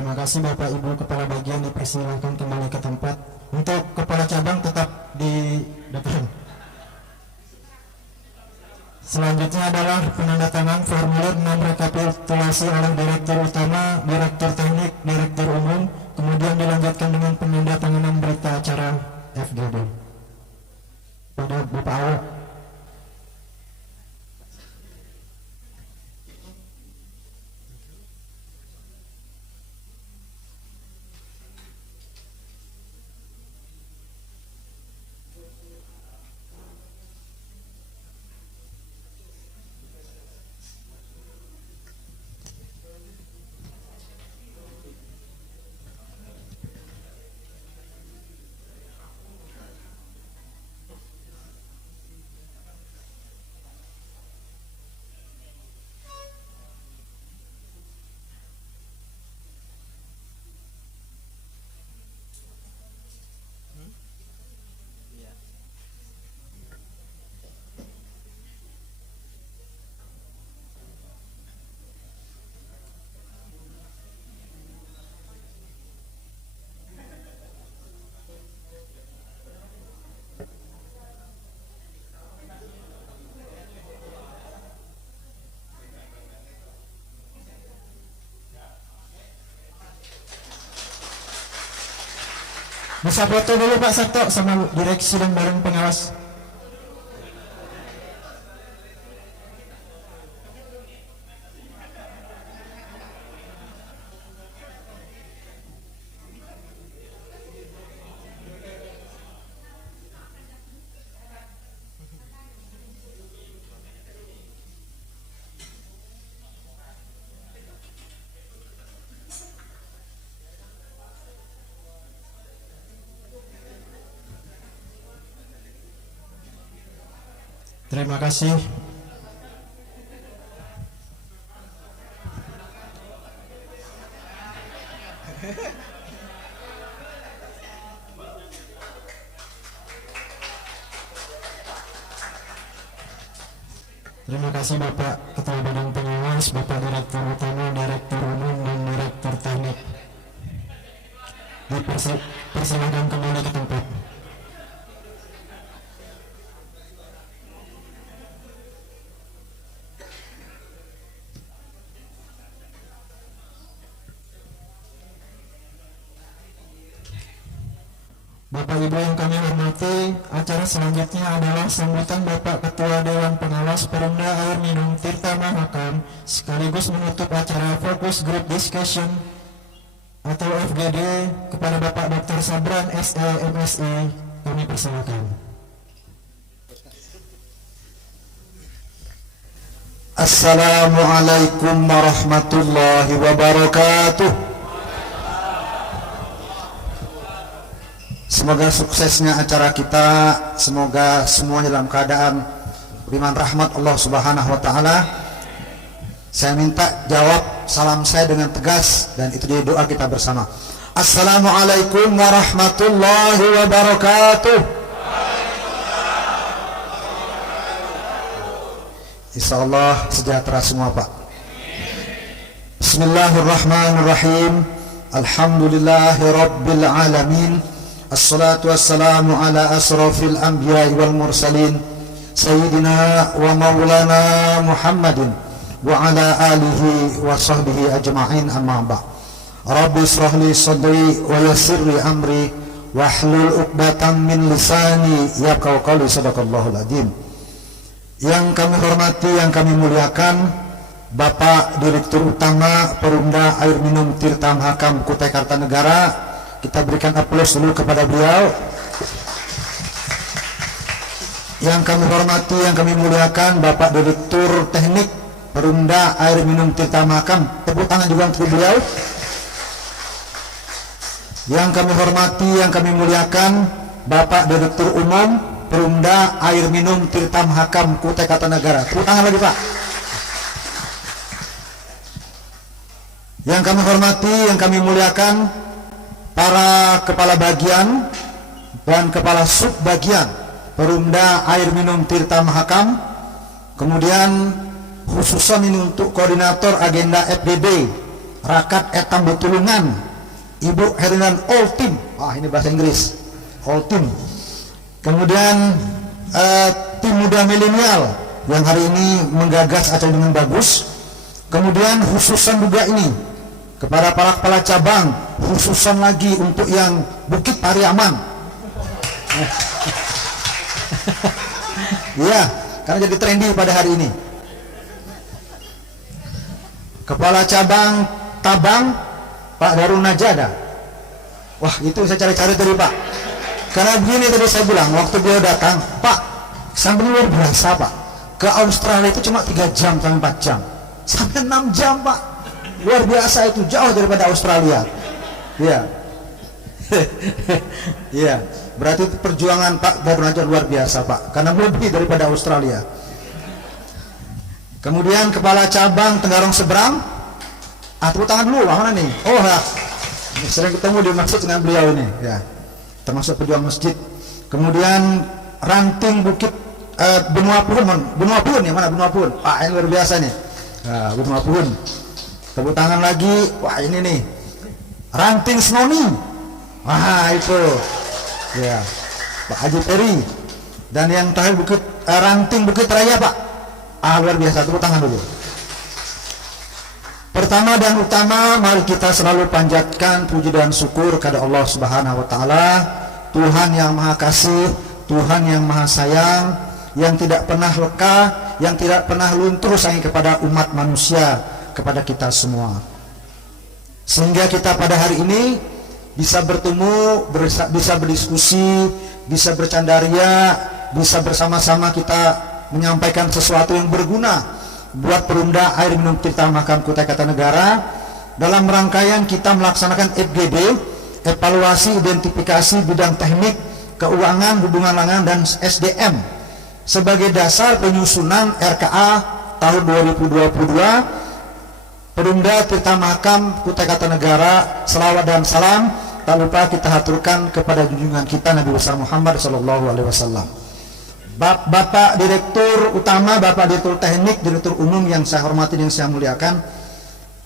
Terima kasih Bapak Ibu Kepala Bagian, dipersilakan kembali ke tempat. Untuk Kepala Cabang tetap di depan. Selanjutnya adalah penandatangan formulir 6 rekapitulasi oleh Direktur Utama, Direktur Teknik, Direktur Umum, kemudian dilanjutkan dengan penandatanganan berita acara FGD. Pada Bapak Awak. Bisa foto dulu Pak Sabto sama direksi dan badan pengawas. Terima kasih. Terima kasih Bapak Ketua Badan Pengawas, Bapak Direktur Utama, Direktur Umum, dan Direktur Teknik. Dipersilakan kembali ke tempat. Bapak Ibu yang kami hormati, acara selanjutnya adalah sambutan Bapak Ketua Dewan Pengawas Perumda Air Minum Tirta Mahakam sekaligus menutup acara Focus Group Discussion atau FGD kepada Bapak Dr. Sabran SE MSI. Kami persilakan. Assalamualaikum warahmatullahi wabarakatuh. Semoga suksesnya acara kita, semoga semuanya dalam keadaan beriman rahmat Allah Subhanahu wa taala. Saya minta jawab salam saya dengan tegas dan itu jadi doa kita bersama. Assalamualaikum warahmatullahi wabarakatuh. Insyaallah sejahtera semua Pak. Bismillahirrahmanirrahim. Alhamdulillahirabbil alamin. Assalatu wassalamu ala asrafil anbiya'i wal mursalin Sayyidina wa maulana Muhammadin wa ala alihi wa sahbihi ajma'in, amma ba'd. Rabbi israh li sadri wa yassir li amri wahlul 'uqdatam min lisani yafqahu qawli. Shadaqallahul adzim. Yang kami hormati, yang kami muliakan Bapak Direktur Utama Perumda Air Minum Tirta Mahakam Kutai Kartanegara. Kita berikan aplaus dulu kepada beliau. Yang kami hormati, yang kami muliakan Bapak Direktur Teknik Perumda Air Minum Tirta Mahakam. Tepuk tangan juga untuk beliau. Yang kami hormati, yang kami muliakan Bapak Direktur Umum Perumda Air Minum Tirta Mahakam Kutai Kartanegara. Tepuk tangan lagi Pak. Yang kami hormati, yang kami muliakan para kepala bagian dan kepala sub bagian Perumda Air Minum Tirta Mahakam. Kemudian khususan ini untuk koordinator agenda FGD Rakat Etam Betulungan, Ibu Herinan Oltim, ini bahasa Inggris, Oltim. Kemudian tim muda milenial yang hari ini menggagas acara dengan bagus. Kemudian khususan juga ini kepada para kepala cabang, khususan lagi untuk yang Bukit Pariaman. Iya, karena jadi trendy pada hari ini. Kepala cabang Tabang, Pak Darun Najada. Wah, itu saya cari-cari tadi Pak. Karena begini tadi saya bilang, waktu beliau datang, Pak, sampai luar biasa Pak. Ke Australia itu cuma 3 jam sampai 4 jam. Sampai 6 jam Pak. Luar biasa, itu jauh daripada Australia. Iya. Iya, berarti perjuangan Pak Darun Najada luar biasa Pak, karena lebih daripada Australia. Kemudian kepala cabang Tenggarong Seberang, tepuk tangan dulu, mana nih? Sering ketemu di masjid dengan beliau ini, ya, termasuk pejuang masjid. Kemudian ranting Bukit Benua Puhun, yang mana Benua Puhun? Ini luar biasa nih. Nah, Benua Puhun. Tepuk tangan lagi, ini nih, ranting Senoni. Itu, ya, Pak Haji Peri. Dan yang terakhir ranting Bukit Raya Pak. Luar biasa, tepuk tangan dulu. Pertama dan utama, mari kita selalu panjatkan puji dan syukur kepada Allah Subhanahu wa taala, Tuhan yang Maha Kasih, Tuhan yang Maha Sayang, yang tidak pernah lekah, yang tidak pernah luntur sayang kepada umat manusia, kepada kita semua. Sehingga kita pada hari ini bisa bertemu, bisa berdiskusi, bisa bercandaria, bisa bersama-sama kita menyampaikan sesuatu yang berguna buat Perumda Air Minum Tirta Mahakam Kutai Kartanegara dalam rangkaian kita melaksanakan FGD, evaluasi identifikasi bidang teknik, keuangan, hubungan langan dan SDM sebagai dasar penyusunan RKA tahun 2022 Perumda Tirta Mahakam Kutai Kartanegara. Selawat dan salam tak lupa kita haturkan kepada junjungan kita Nabi besar Muhammad SAW. Bapak Direktur Utama, Bapak Direktur Teknik, Direktur Umum yang saya hormati dan saya muliakan,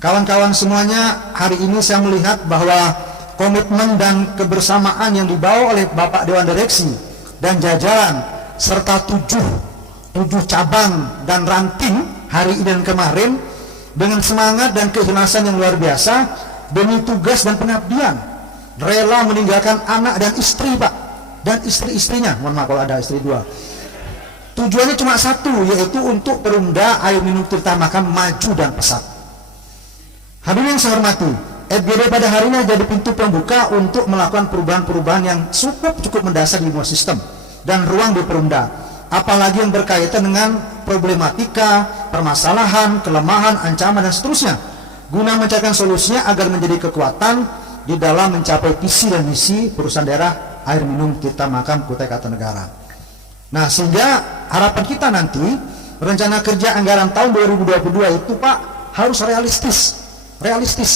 kawan-kawan semuanya, hari ini saya melihat bahwa komitmen dan kebersamaan yang dibawa oleh Bapak Dewan Direksi dan jajaran serta tujuh cabang dan ranting hari ini dan kemarin dengan semangat dan keikhlasan yang luar biasa demi tugas dan pengabdian, rela meninggalkan anak dan istri Pak, dan istri-istrinya, mohon maaf kalau ada istri 2. Tujuannya cuma satu, yaitu untuk Perumda Air Minum Tirta Mahakam maju dan pesat. Hadirin yang saya hormati, FGD pada hari ini jadi pintu pembuka untuk melakukan perubahan-perubahan yang cukup mendasar di semua sistem dan ruang di Perumda, apalagi yang berkaitan dengan problematika, permasalahan, kelemahan, ancaman dan seterusnya, guna mencarikan solusinya agar menjadi kekuatan di dalam mencapai visi dan misi perusahaan daerah Air Minum Tirta Mahakam Kutai Kartanegara. Nah, sehingga harapan kita nanti rencana kerja anggaran tahun 2022 itu Pak harus realistis,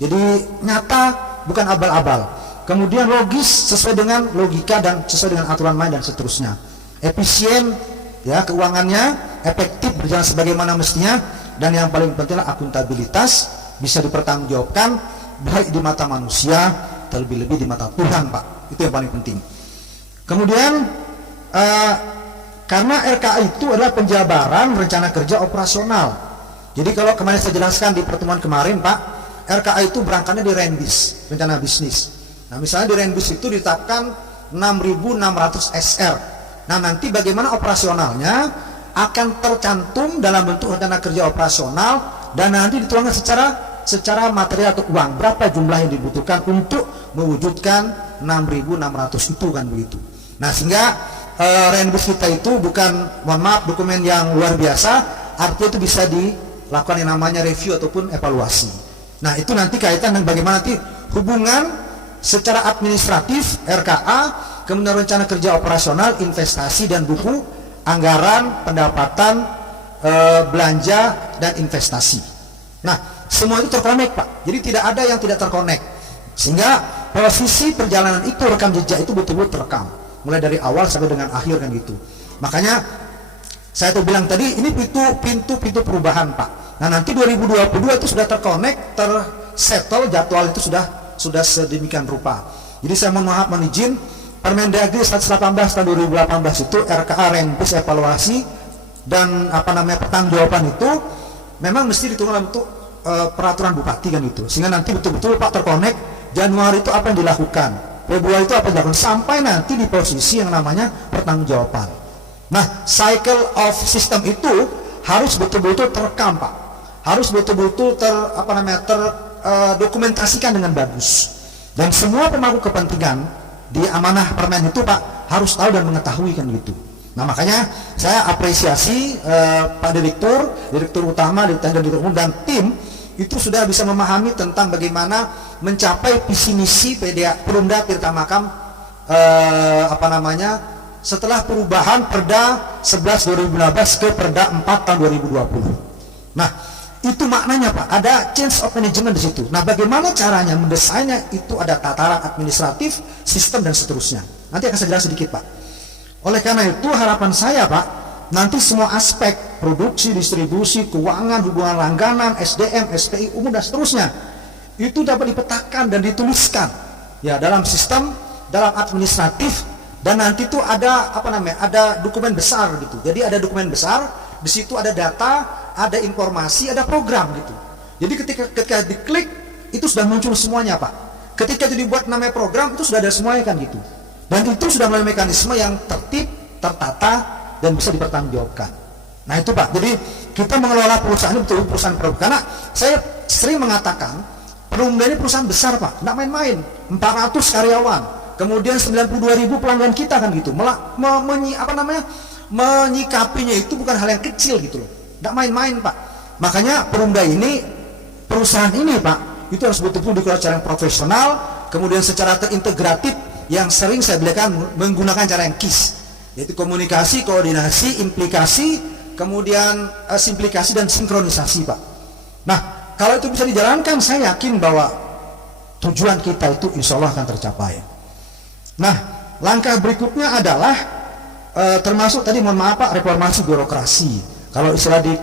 jadi nyata, bukan abal-abal, kemudian logis, sesuai dengan logika dan sesuai dengan aturan main dan seterusnya, efisien ya keuangannya, efektif, berjalan sebagaimana mestinya, dan yang paling penting adalah akuntabilitas, bisa dipertanggungjawabkan baik di mata manusia, terlebih-lebih di mata Tuhan Pak, itu yang paling penting. Kemudian karena RKA itu adalah penjabaran rencana kerja operasional. Jadi kalau kemarin saya jelaskan di pertemuan kemarin Pak, RKA itu berangkatnya di Renbis, rencana bisnis. Nah misalnya di Renbis itu ditetapkan 6.600 SR. Nah nanti bagaimana operasionalnya akan tercantum dalam bentuk rencana kerja operasional dan nanti dituangkan secara material atau uang, berapa jumlah yang dibutuhkan untuk mewujudkan 6.600 itu, kan begitu. Nah sehingga Renbis kita itu bukan, mohon maaf, dokumen yang luar biasa, artinya itu bisa dilakukan yang namanya review ataupun evaluasi. Nah itu nanti kaitan dengan bagaimana nanti hubungan secara administratif RKA, kemudian rencana kerja operasional, investasi dan buku, anggaran, pendapatan, belanja dan investasi. Nah semua itu terkonek Pak, jadi tidak ada yang tidak terkonek, sehingga posisi perjalanan itu, rekam jejak itu betul-betul terekam mulai dari awal sampai dengan akhir, kan gitu. Makanya saya tuh bilang tadi, ini pintu perubahan Pak. Nah, nanti 2022 itu sudah terkonek, tersettle jadwal itu sudah sedemikian rupa. Jadi saya mohon maaf, mohon izin, Permendagri 118 tahun 2018 itu RKA Renbus evaluasi dan pertanggungjawaban itu memang mesti dituang dalam bentuk peraturan bupati kan gitu. Sehingga nanti betul-betul Pak terkonek Januari itu apa yang dilakukan, Februari itu apa yang dilakukan, sampai nanti di posisi yang namanya pertanggungjawaban. Nah, cycle of system itu harus betul-betul terekam Pak, harus betul-betul terdokumentasikan dengan bagus, dan semua pemangku kepentingan di amanah permen itu Pak harus tahu dan mengetahui kan gitu. Nah, makanya saya apresiasi Pak Direktur Utama, Direktur Umum dan tim itu sudah bisa memahami tentang bagaimana mencapai visi misi Perumda Tirta Makam setelah perubahan Perda 11 2015 ke Perda 4 tahun 2020. Nah, itu maknanya Pak, ada change of management di situ. Nah, bagaimana caranya mendesainnya itu ada tataran administratif, sistem dan seterusnya. Nanti akan saya jelaskan sedikit Pak. Oleh karena itu harapan saya Pak, nanti semua aspek produksi, distribusi, keuangan, hubungan langganan, SDM, SPI, umum dan seterusnya itu dapat dipetakan dan dituliskan ya dalam sistem, dalam administratif, dan nanti itu ada ada dokumen besar gitu. Jadi ada dokumen besar, di situ ada data, ada informasi, ada program gitu. Jadi ketika diklik itu sudah muncul semuanya Pak. Ketika itu dibuat namanya program, itu sudah ada semuanya kan gitu. Dan itu sudah melalui mekanisme yang tertib, tertata, dan bisa dipertanggungjawabkan. Nah itu Pak, jadi kita mengelola perusahaan ini betul perusahaan Perumda. Karena saya sering mengatakan Perumda ini perusahaan besar Pak, tidak main-main. 400 karyawan, kemudian 92.000 pelanggan kita kan gitu. Menyikapinya itu bukan hal yang kecil gitu loh, tidak main-main Pak. Makanya Perumda ini, perusahaan ini Pak, itu harus betul-betul dikelola secara profesional, kemudian secara terintegratif, yang sering saya belikan menggunakan cara yang KISS, yaitu komunikasi, koordinasi, implikasi, kemudian simplikasi dan sinkronisasi Pak. Nah, kalau itu bisa dijalankan, saya yakin bahwa tujuan kita itu insya Allah akan tercapai. Nah, langkah berikutnya adalah termasuk tadi mohon maaf Pak, reformasi birokrasi. Kalau istilah di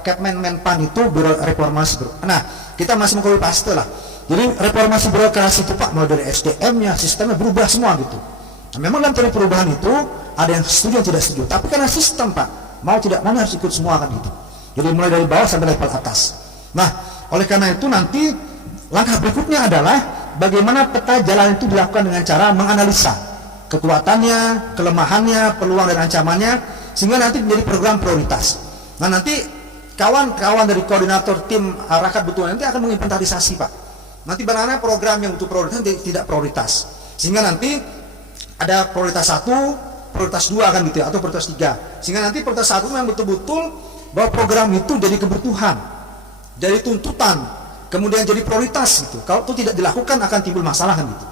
Kepmenpan itu reformasi. Nah, kita masih mengcopy paste lah. Jadi reformasi birokrasi itu Pak, mulai dari SDM-nya, sistemnya berubah semua gitu. Nah, memang dalam teori perubahan itu ada yang setuju, yang tidak setuju. Tapi karena sistem Pak, mau tidak mau harus ikut semua kan gitu. Jadi mulai dari bawah sampai level atas. Nah, oleh karena itu nanti langkah berikutnya adalah bagaimana peta jalan itu dilakukan dengan cara menganalisa kekuatannya, kelemahannya, peluang dan ancamannya, sehingga nanti menjadi program prioritas. Nah, nanti kawan-kawan dari koordinator tim Rakat Betulan nanti akan mengimplementarisasi Pak. Nanti bagaimana program yang untuk prioritas tidak prioritas, sehingga nanti ada prioritas 1, prioritas 2 kan gitu ya, atau prioritas 3, sehingga nanti prioritas 1 yang betul-betul bahwa program itu jadi kebutuhan, jadi tuntutan, kemudian jadi prioritas gitu. Kalau itu tidak dilakukan akan timbul masalah kan gitu.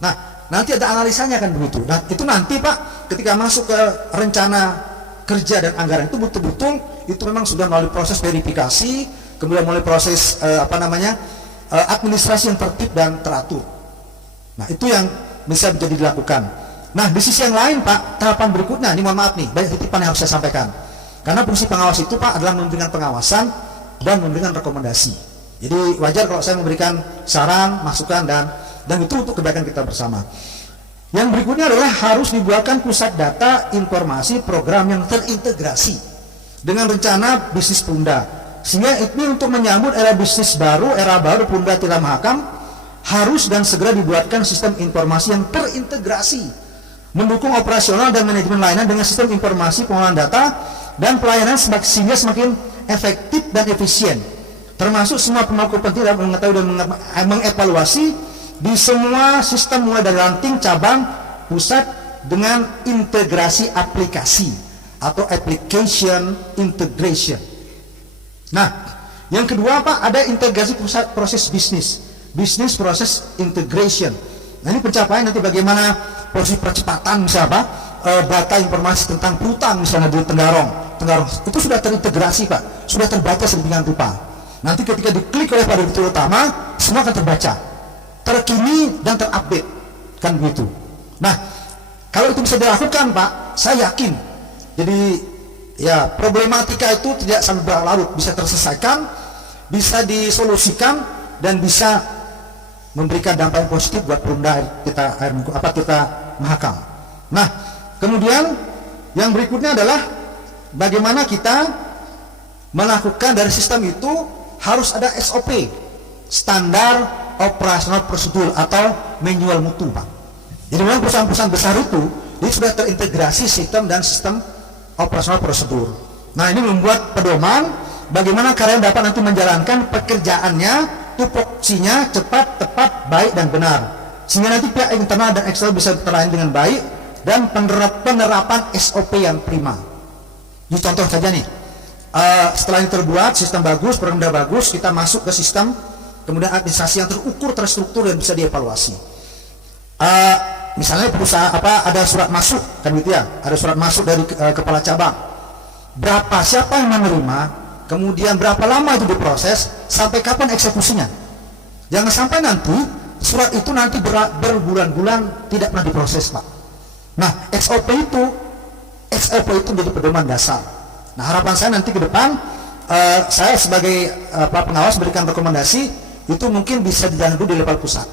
Nah, nanti ada analisanya kan begitu. Nah, itu nanti Pak ketika masuk ke rencana kerja dan anggaran itu betul-betul itu memang sudah melalui proses verifikasi, kemudian melalui proses administrasi yang tertib dan teratur. Nah, itu yang bisa menjadi dilakukan. Nah, di sisi yang lain Pak, tahapan berikutnya, ini mohon maaf nih, banyak titipan yang harus saya sampaikan. Karena fungsi pengawas itu Pak adalah memberikan pengawasan dan memberikan rekomendasi. Jadi wajar kalau saya memberikan saran, masukan dan itu untuk kebaikan kita bersama. Yang berikutnya adalah harus dibuatkan pusat data informasi program yang terintegrasi dengan rencana bisnis Perumda. Sehingga ini untuk menyambut era bisnis baru, era baru Perumda Tirta Mahakam, harus dan segera dibuatkan sistem informasi yang terintegrasi, mendukung operasional dan manajemen layanan dengan sistem informasi pengolahan data dan pelayanan sehingga semakin efektif dan efisien. Termasuk semua pemangku kepentingan mengetahui dan mengevaluasi di semua sistem mulai dari ranting, cabang, pusat dengan integrasi aplikasi atau application integration. Nah, yang kedua Pak, ada integrasi pusat proses bisnis proses integration. Nah, ini pencapaian nanti bagaimana proses percepatan misalnya Pak, data informasi tentang piutang misalnya di Tenggarong itu sudah terintegrasi Pak, sudah terbaca sedemikian rupa. Nanti ketika diklik oleh Pak Direktur Utama, semua akan terbaca, terkini dan terupdate kan begitu. Nah, kalau itu bisa dilakukan Pak, saya yakin. Jadi ya problematika itu tidak sampai berlarut, bisa terselesaikan, bisa disolusikan, dan bisa memberikan dampak yang positif buat Perumda kita Mahakam. Nah, kemudian yang berikutnya adalah bagaimana kita melakukan dari sistem itu harus ada SOP, standar operasional prosedur atau manual mutu, Pak. Jadi memang perusahaan-perusahaan besar itu ini sudah terintegrasi sistem dan sistem operasional prosedur. Nah, ini membuat pedoman bagaimana karyawan dapat nanti menjalankan pekerjaannya, tupoksinya cepat, tepat, baik, dan benar, sehingga nanti pihak internal dan eksternal bisa terlayani dengan baik dan penerapan SOP yang prima. Ini contoh saja nih, setelah ini terbuat sistem bagus, Perumda bagus, kita masuk ke sistem kemudian administrasi yang terukur, terstruktur, dan bisa dievaluasi. Misalnya perusahaan ada surat masuk, kan gitu ya, ada surat masuk dari kepala cabang, siapa yang menerima, kemudian berapa lama itu diproses, sampai kapan eksekusinya. Jangan sampai nanti surat itu nanti berbulan-bulan tidak pernah diproses, Pak. Nah, SOP itu menjadi pedoman dasar. Nah, harapan saya nanti ke depan saya sebagai pengawas berikan rekomendasi itu mungkin bisa dijalankan di level pusat.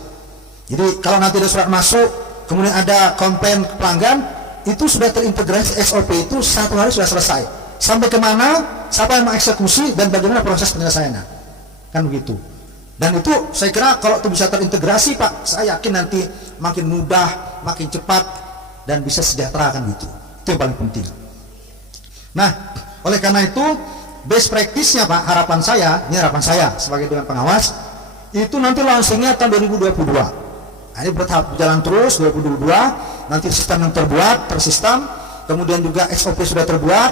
Jadi kalau nanti ada surat masuk, kemudian ada komplain pelanggan, itu sudah terintegrasi SOP itu satu hari sudah selesai. Sampai kemana, siapa yang mengeksekusi, dan bagaimana proses penyelesaiannya, kan begitu. Dan itu saya kira kalau itu bisa terintegrasi, Pak, saya yakin nanti makin mudah, makin cepat, dan bisa sejahtera, kan gitu. Itu yang paling penting. Nah, oleh karena itu best practice-nya, Pak, harapan saya sebagai dewan pengawas itu nanti launchingnya tahun 2022. Nah, ini bertahap berjalan terus. 2022 nanti sistem yang terbuat, tersistem, kemudian juga SOP sudah terbuat.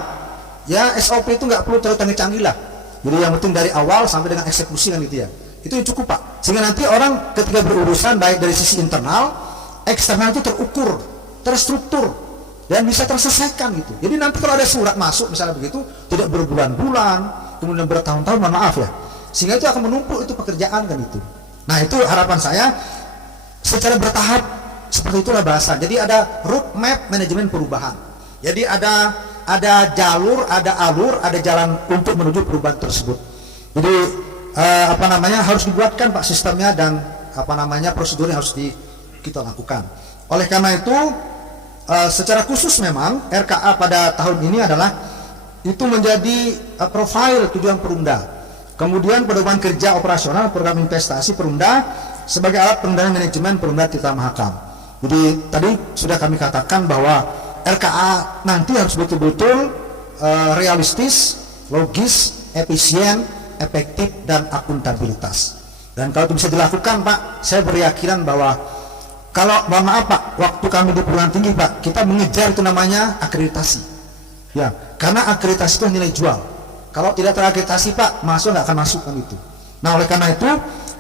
Ya, SOP itu nggak perlu terlalu canggih lah. Jadi yang penting dari awal sampai dengan eksekusi, kan gitu ya. Itu yang cukup, Pak. Sehingga nanti orang ketika berurusan baik dari sisi internal, eksternal itu terukur, terstruktur, dan bisa terselesaikan gitu. Jadi nanti kalau ada surat masuk misalnya begitu, tidak berbulan-bulan, kemudian bertahun-tahun, mohon maaf ya, sehingga itu akan menumpuk itu pekerjaan, kan itu. Nah, itu harapan saya secara bertahap seperti itulah bahasa. Jadi ada roadmap manajemen perubahan. Jadi ada jalur, ada alur, ada jalan untuk menuju perubahan tersebut. Jadi harus dibuatkan, Pak, sistemnya, dan prosedurnya harus kita lakukan. Oleh karena itu secara khusus memang RKA pada tahun ini adalah itu menjadi profil tujuan Perumda, kemudian pedoman kerja operasional program investasi Perumda sebagai alat pengendalian manajemen Perumda Tirta Mahakam. Jadi tadi sudah kami katakan bahwa RKA nanti harus betul-betul realistis, logis, efisien, efektif, dan akuntabilitas. Dan kalau itu bisa dilakukan, Pak, saya berkeyakinan bahwa kalau, mohon maaf, Pak, waktu kami di perguruan tinggi, Pak, kita mengejar itu namanya akreditasi. Ya, karena akreditasi itu nilai jual. Kalau tidak terakreditasi, Pak, mahasiswa nggak akan masuk, kan itu. Nah, oleh karena itu,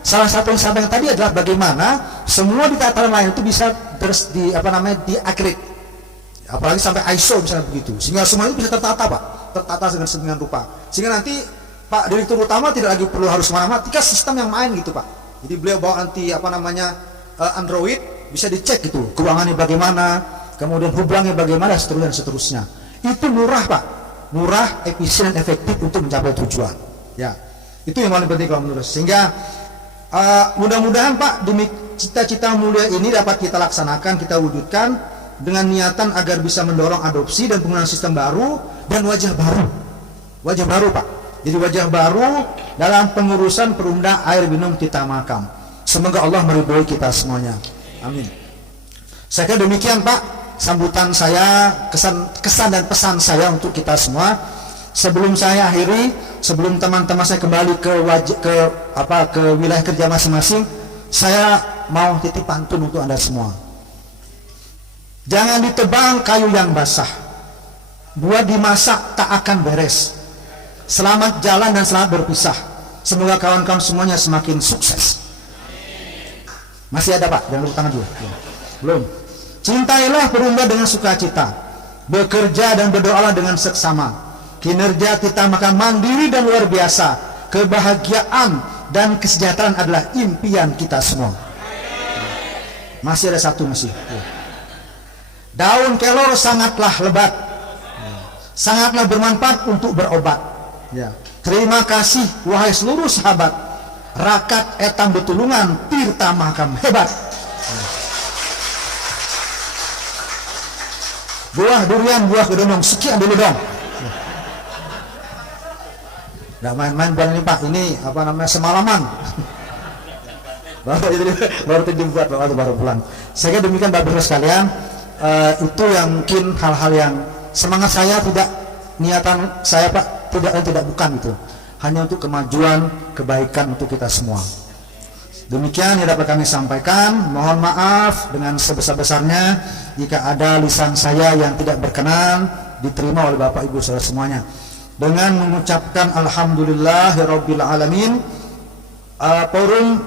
salah satu yang sampaikan tadi adalah bagaimana semua di tataran lain itu bisa terus diakredit. Apalagi sampai ISO misalnya begitu. Sehingga semua itu bisa tertata, Pak. Tertata dengan sedemikian rupa. Sehingga nanti Pak Direktur Utama tidak lagi perlu harus kemana-mana, tinggal sistem yang main gitu, Pak. Jadi beliau bawa Android, bisa dicek gitu, keuangannya bagaimana, kemudian hubungannya bagaimana, dan seterusnya. Itu murah, Pak, murah, efisien, efektif untuk mencapai tujuan. Ya, itu yang paling penting kalau menurut. Sehingga mudah-mudahan, Pak, demi cita-cita mulia ini dapat kita laksanakan, kita wujudkan dengan niatan agar bisa mendorong adopsi dan penggunaan sistem baru dan wajah baru, Pak. Jadi wajah baru dalam pengurusan Perumda Air Minum Tirta Mahakam. Semoga Allah meridhoi kita semuanya. Amin. Saya kira demikian, Pak, sambutan saya, kesan dan pesan saya untuk kita semua. Sebelum saya akhiri, sebelum teman-teman saya kembali ke wilayah kerja masing-masing, saya mau titip pantun untuk Anda semua. Jangan ditebang kayu yang basah, buat dimasak tak akan beres. Selamat jalan dan selamat berpisah. Semoga kawan-kawan semuanya semakin sukses. Masih ada, Pak? Jangan lupa tangan dulu. Belum. Cintailah Perumda dengan sukacita, bekerja dan berdoalah dengan seksama. Kinerja kita makan mandiri dan luar biasa. Kebahagiaan dan kesejahteraan adalah impian kita semua. Masih ada satu, masih. Daun kelor sangatlah lebat, sangatlah bermanfaat untuk berobat. Ya. Terima kasih wahai seluruh sahabat. Rakat etam betulungan tirta makam hebat. Buah durian, buah kedondong, sekian dulu dong. Nggak main-main bulan ini Pak, ini apa namanya semalaman. baru terjembat baru pulang. Saya demikian Bapak Ibu sekalian, itu yang mungkin hal-hal yang semangat saya tidak, niatan saya Pak tidak bukan itu, hanya untuk kemajuan kebaikan untuk kita semua. Demikian yang dapat kami sampaikan. Mohon maaf dengan sebesar-besarnya jika ada lisan saya yang tidak berkenan diterima oleh Bapak Ibu saudara semuanya. Dengan mengucapkan alhamdulillahirabbil alamin, forum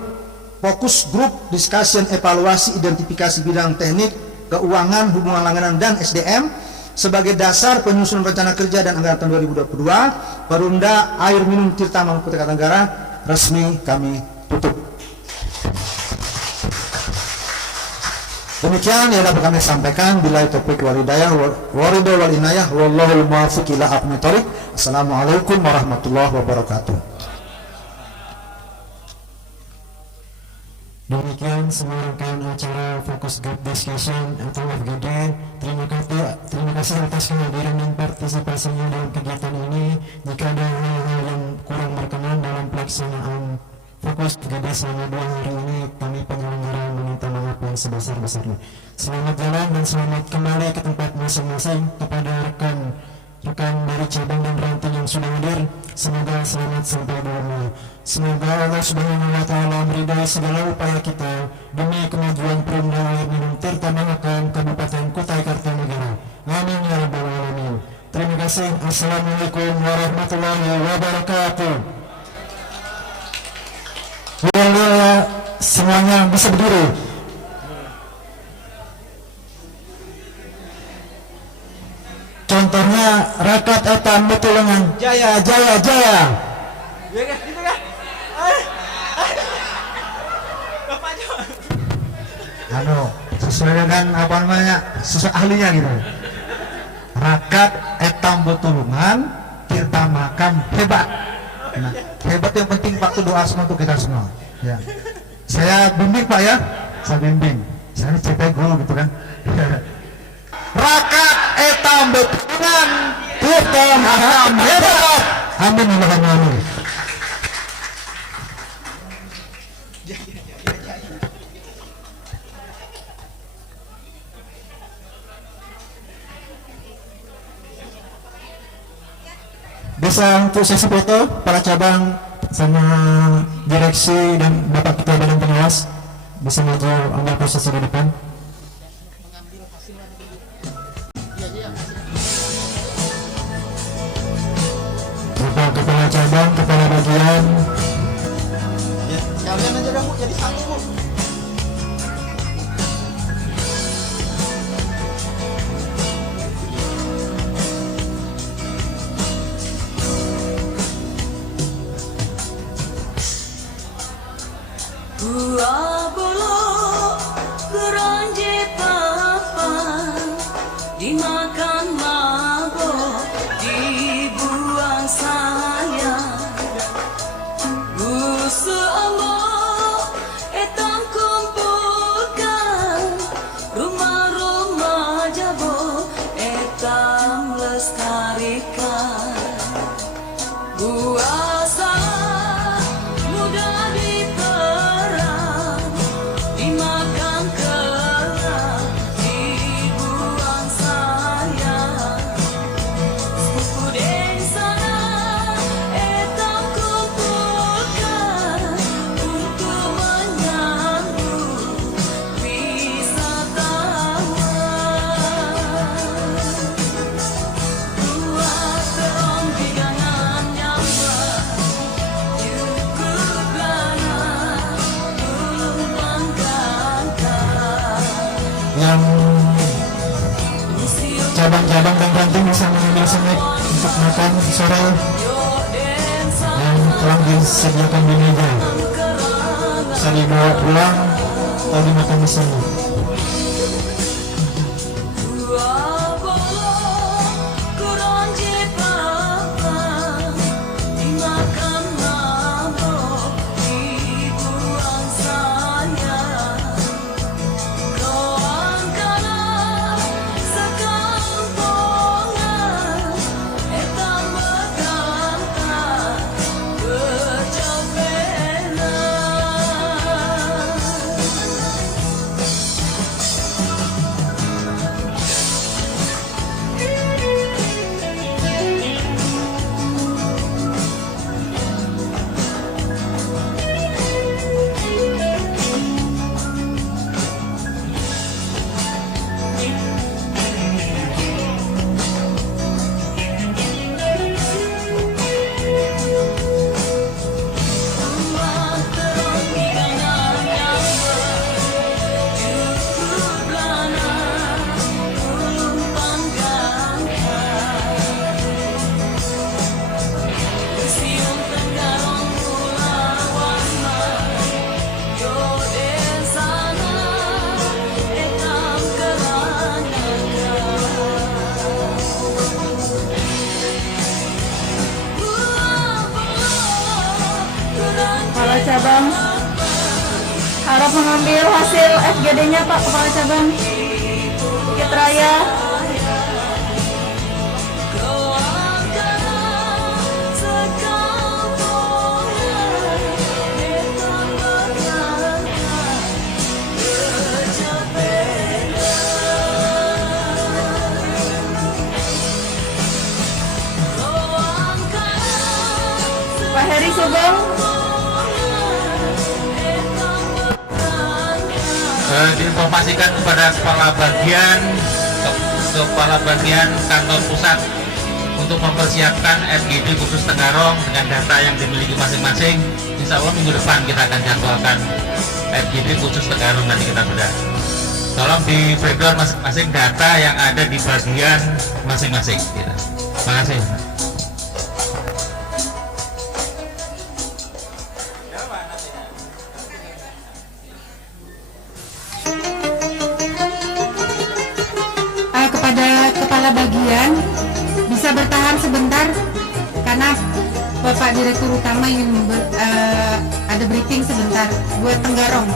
fokus grup discussion evaluasi identifikasi bidang teknik keuangan hubungan langganan dan SDM sebagai dasar penyusunan rencana kerja dan anggaran tahun 2022 Perumda Air Minum Tirta Mangkutai Kartanegara resmi kami tutup. Demikian yang dapat kami sampaikan. Bila taufiq wal hidayah waridho wal inayah wallahul muwaffiq ila aqwamit thoriq. Assalamualaikum warahmatullahi wabarakatuh. Demikian semua rangkaian acara Fokus Group Discussion atau FGD. Terima kasih atas kehadiran dan partisipasinya dalam kegiatan ini. Jika ada hal-hal yang kurang berkenan dalam pelaksanaan Fokus FGD selama 2 hari ini, kami penyelenggara meminta maaf yang sebesar-besarnya. Selamat jalan dan selamat kembali ke tempat masing-masing. Kepada rekan dari cabang dan ranting yang sudah hadir, semoga selamat sampai di rumah. Semoga Allah Subhanahu wa Ta'ala meridai segala upaya kita demi kemajuan Perumda Air Minum Tirta Mahakam Kabupaten Kutai Kartanegara. Amin ya rabbal alamin. Terima kasih. Assalamualaikum warahmatullahi wabarakatuh. Ya, semuanya bisa berdiri. Contohnya rakat etam betulungan jaya jaya jaya. Sesuai dengan apa namanya sesuai ahlinya gitu. Rakat etam betulungan tirta makam hebat. Nah, hebat yang penting Pak itu doa semua untuk kita semua. Ya. Saya bimbing Pak ya, saya bimbing. Saya cetai guru gitu kan. Rakat etam betulungan tirta makam hebat. Amin Allahumma amin. Bisa untuk sesi foto para cabang sama direksi dan Bapak Ketua Badan Pengawas bisa maju ambil posisi di depan. Bapak Kepala Cabang, Kepala Bagian. Ya, sekalian aja dah Bu, jadi satu Bu. Buah bolo geronje papa dimakan mabok dibuang sayang busu ambo etam kumpulkan rumah-rumah jabo etam lestarikan buah salah muda diperang dimakan kerang dibuang sayang sepupu deng sana etam kumpulkan untuk menyambut wisatawan buat terong hidangan nyambah cukup lana belum menggantikan Yang cabang-cabang dan ranting bisa mengambil snack untuk makan sore yang telah disediakan di meja. Bisa dibawa pulang atau dimakan di sini. buah bolo geronje Siap mengambil hasil FGD-nya Pak Kepala Cabang Bukit Raya. Kau akan sekalipun ditambahkan kecapean. Kau akan Pak Heri Sugeng. Diinformasikan kepada kepala bagian kantor pusat untuk mempersiapkan FGD khusus Tenggarong dengan data yang dimiliki masing-masing. Insya Allah minggu depan kita akan jadwalkan FGD khusus Tenggarong, nanti kita bedah. Tolong di breakdown masing-masing data yang ada di bagian masing-masing. Terima kasih. Kepada kepala bagian bisa bertahan sebentar karena Bapak Direktur Utama ingin ada briefing sebentar buat Tenggarong.